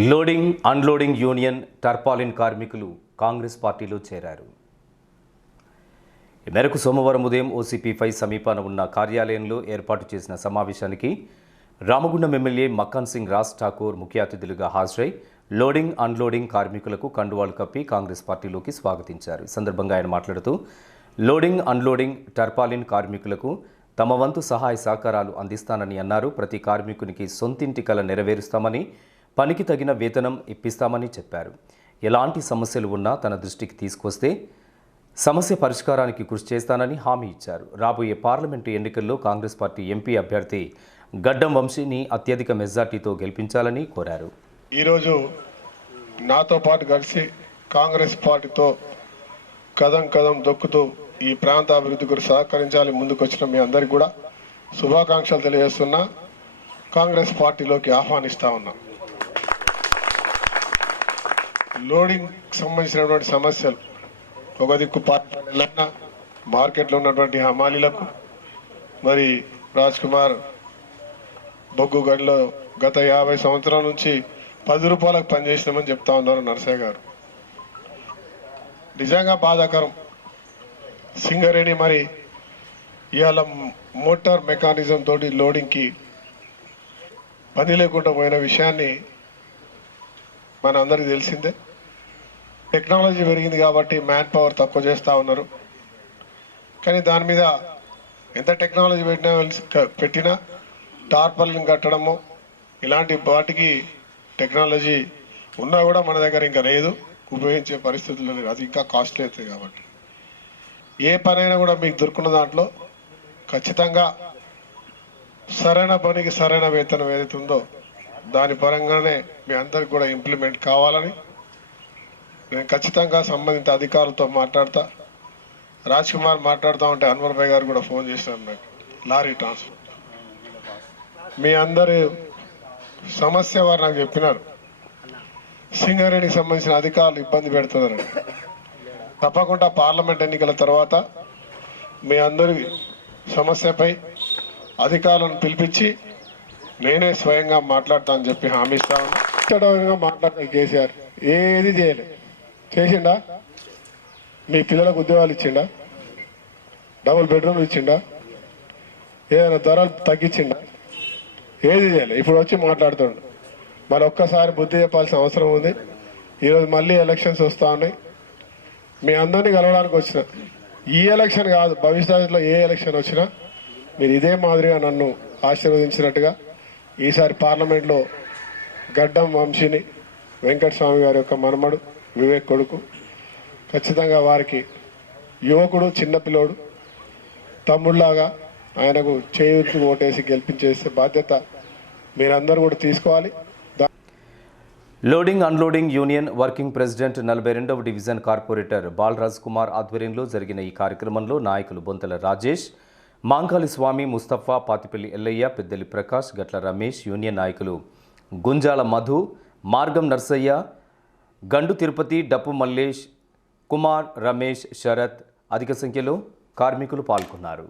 Loading unloading union టర్పాలిన్ కార్మికులు కాంగ్రెస్ పార్టీలో చేరారు. ఈ మేరకు సోమవారం ఉదయం ఓసీపీ సమీపాన ఉన్న కార్యాలయంలో ఏర్పాటు చేసిన సమావేశానికి రామగుండం ఎమ్మెల్యే మక్కన్ సింగ్ రాజ్ ఠాకూర్ ముఖ్య అతిథులుగా హాజరై లోడింగ్ అన్లోడింగ్ కార్మికులకు కండువాలు కప్పి కాంగ్రెస్ పార్టీలోకి స్వాగతించారు. ఈ సందర్భంగా ఆయన మాట్లాడుతూ లోడింగ్ అన్లోడింగ్ టర్పాలిన్ కార్మికులకు తమ వంతు సహాయ సహకారాలు అందిస్తానని అన్నారు. ప్రతి కార్మికునికి సొంతింటి కల నెరవేరుస్తామని పనికి తగిన వేతనం ఇప్పిస్తామని చెప్పారు. ఎలాంటి సమస్యలు ఉన్నా తన దృష్టికి తీసుకొస్తే సమస్య పరిష్కారానికి కృషి చేస్తానని హామీ ఇచ్చారు. రాబోయే పార్లమెంటు ఎన్నికల్లో కాంగ్రెస్ పార్టీ ఎంపీ అభ్యర్థి గడ్డం వంశీని అత్యధిక మెజార్టీతో గెలిపించాలని కోరారు. ఈరోజు నాతో పాటు కలిసి కాంగ్రెస్ పార్టీతో కదం కదం దొక్కుతూ ఈ ప్రాంత అభివృద్ధి కొరకు సహకరించాలి ముందుకొచ్చిన మీ అందరికి కూడా శుభాకాంక్షలు తెలియజేస్తున్నా. కాంగ్రెస్ పార్టీలోకి ఆహ్వానిస్తా ఉన్నా. లోడింగ్ సంబంధించినటువంటి సమస్యలు. ఒక దిక్కు పార్టీ మార్కెట్లో ఉన్నటువంటి హమాలీలకు మరి రాజ్ కుమార్ బొగ్గు గడిలో గత యాభై సంవత్సరాల నుంచి పది రూపాయలకు పనిచేసినామని చెప్తా ఉన్నారు నరసయ్య గారు. నిజంగా బాధాకరం. సింగరేణి మరి ఇవాళ మోటార్ మెకానిజం తోటి లోడింగ్కి పని లేకుండా పోయిన విషయాన్ని మన అందరికి తెలిసిందే. టెక్నాలజీ పెరిగింది కాబట్టి మ్యాన్ పవర్ తక్కువ చేస్తూ ఉన్నారు. కానీ దాని మీద ఎంత టెక్నాలజీ పెట్టినా పెట్టినా టార్పల్ని కట్టడము ఇలాంటి వాటికి టెక్నాలజీ ఉన్నా కూడా మన దగ్గర ఇంకా లేదు. ఉపయోగించే పరిస్థితులు లేదు అది ఇంకా కాస్ట్లీ అవుతుంది కాబట్టి. ఏ పనైనా కూడా మీకు దొరుకున్న దాంట్లో ఖచ్చితంగా సరైన పనికి సరైన వేతనం ఏదైతే ఉందో దాని పరంగానే మీ అందరికి కూడా ఇంప్లిమెంట్ కావాలని నేను ఖచ్చితంగా సంబంధిత అధికారులతో మాట్లాడతా. రాజ్ కుమార్ మాట్లాడుతూ ఉంటే అన్వర్ భాయ్ గారు కూడా ఫోన్ చేసినారు నాకు. Lorry transfer. మీ అందరి సమస్య వారు నాకు చెప్పినారు. సింగారెడ్డికి సంబంధించిన అధికారులు ఇబ్బంది పెడుతున్నారు తప్పకుండా పార్లమెంట్ ఎన్నికల తర్వాత మీ అందరి సమస్యపై అధికారులను పిలిపించి నేనే స్వయంగా మాట్లాడతానని చెప్పి హామీ ఇస్తా ఉన్నా. మాట్లాడతాను కేసీఆర్. ఏది చేయలే చేసిండా? మీ పిల్లలకు ఉద్యోగాలు ఇచ్చిండా? డబుల్ బెడ్రూమ్ ఇచ్చిండా? ఏదైనా ధరలు తగ్గించిండా? ఏది చేయలే ఇప్పుడు వచ్చి మాట్లాడుతుండు. మరి ఒక్కసారి బుద్ధి చెప్పాల్సిన అవసరం ఉంది. ఈరోజు మళ్ళీ ఎలక్షన్స్ వస్తూ ఉన్నాయి. మీ అందరినీ కలవడానికి వచ్చిన. ఈ ఎలక్షన్ కాదు భవిష్యత్తులో ఏ ఎలక్షన్ వచ్చినా మీరు ఇదే మాదిరిగా నన్ను ఆశీర్వదించినట్టుగా ఈసారి పార్లమెంట్లో గడ్డం వంశీని వెంకటస్వామి గారి యొక్క మనమడు వివేక్ కొడుకు. ఖచ్చితంగా వారికి యువకుడు చిన్నపిల్లోడు తమ్ముళ్ళాగా ఆయనకు చేయూతు ఓటేసి గెలిపించేసే బాధ్యత మీరందరూ కూడా తీసుకోవాలి. Loading unloading union working president నలభై రెండవ డివిజన్ కార్పొరేటర్ బాలరాజ్ కుమార్ ఆధ్వర్యంలో జరిగిన ఈ కార్యక్రమంలో నాయకులు బొంతల రాజేష్ మాంకాలి స్వామి ముస్తఫా పాతిపల్లి ఎల్లయ్య పెద్దలి ప్రకాష్ గట్ల రమేష్ యూనియన్ నాయకులు గుంజాల మధు మార్గం నర్సయ్య గండు తిరుపతి డప్పు మల్లేష్ కుమార్ రమేష్ శరత్ అధిక సంఖ్యలో కార్మికులు పాల్గొన్నారు.